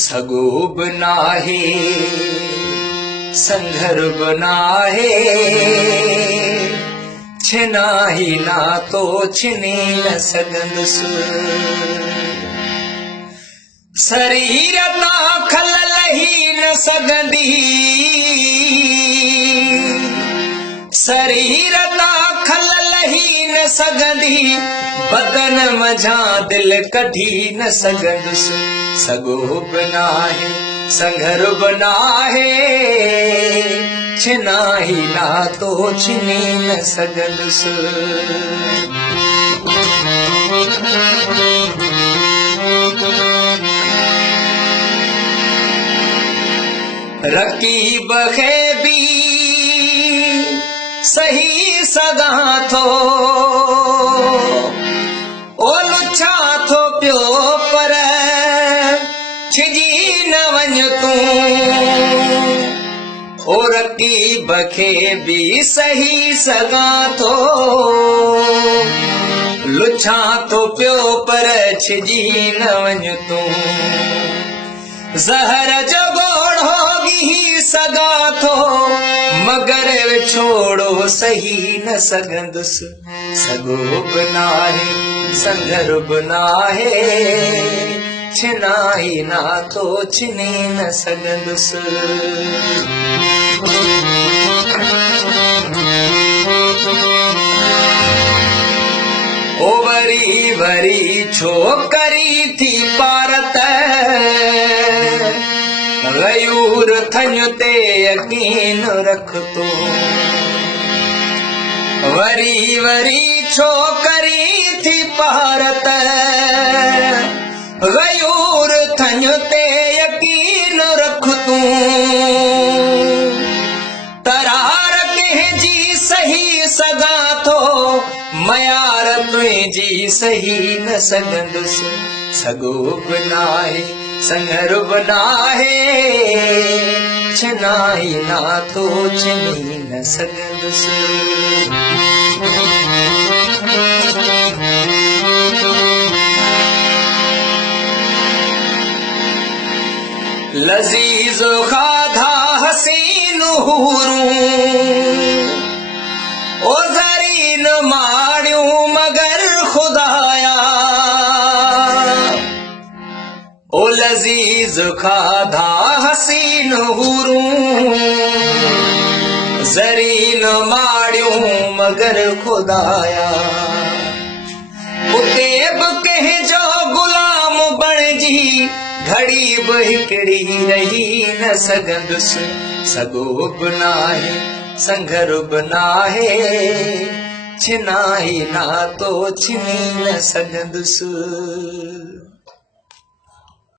सगो बनाहे संघर बनाहे छिनाही ना तो छिनी न सघंदुसि शरीर ता खल लही न सघंदी शरीर ता खल लही न सघंदी बदन मझा दिल कढी न सघंदुसि सगो बनाहे संघर बनाहे छिनाही ना तो छिनी न सघंदुसि रकीब खे भी सही सघां थो ओ लुछा थो पियो पर छिजी न वञ तूं ओ रकीब खे भी सही सघां थो लुछा थो पियो पर छिजी न वञ तूं ज़हर जो गोढ़ो गिही सघां थो मगर छोड़ो सही न सघंदुसि सगो बनाहे संघर बनाहे छिनाही ना तो छिनी न सघंदुसि ओ वरी वरी छोकरी थी पारत गयूर थन ते यकीन रख तो वरी वरी छोकरी थी पारत गयूर थन ते यकीन रख तूं तरार कंहिंजी सही सघां थो मयार तुंहिंजी सही न सघंदुसि सगो बनाहे संघर बनाहे छिनाही ना तो छिनी न सघंदुसि लज़ीज़ खाधा हसीन हूरूं ओ ज़रीन माड़ियूं मगर खुदाया ओ लज़ीज़ खाधा हसीन हूरूं ज़रीन माड़ियूं मगर खुदाया उते बि कंहिंजो गुलाम बणिजी घड़ी बि हिकिड़ी रही न सघंदुसि सगो बनाहे संघर बनाहे छिनाही ना तो छिनी न सघंदुसि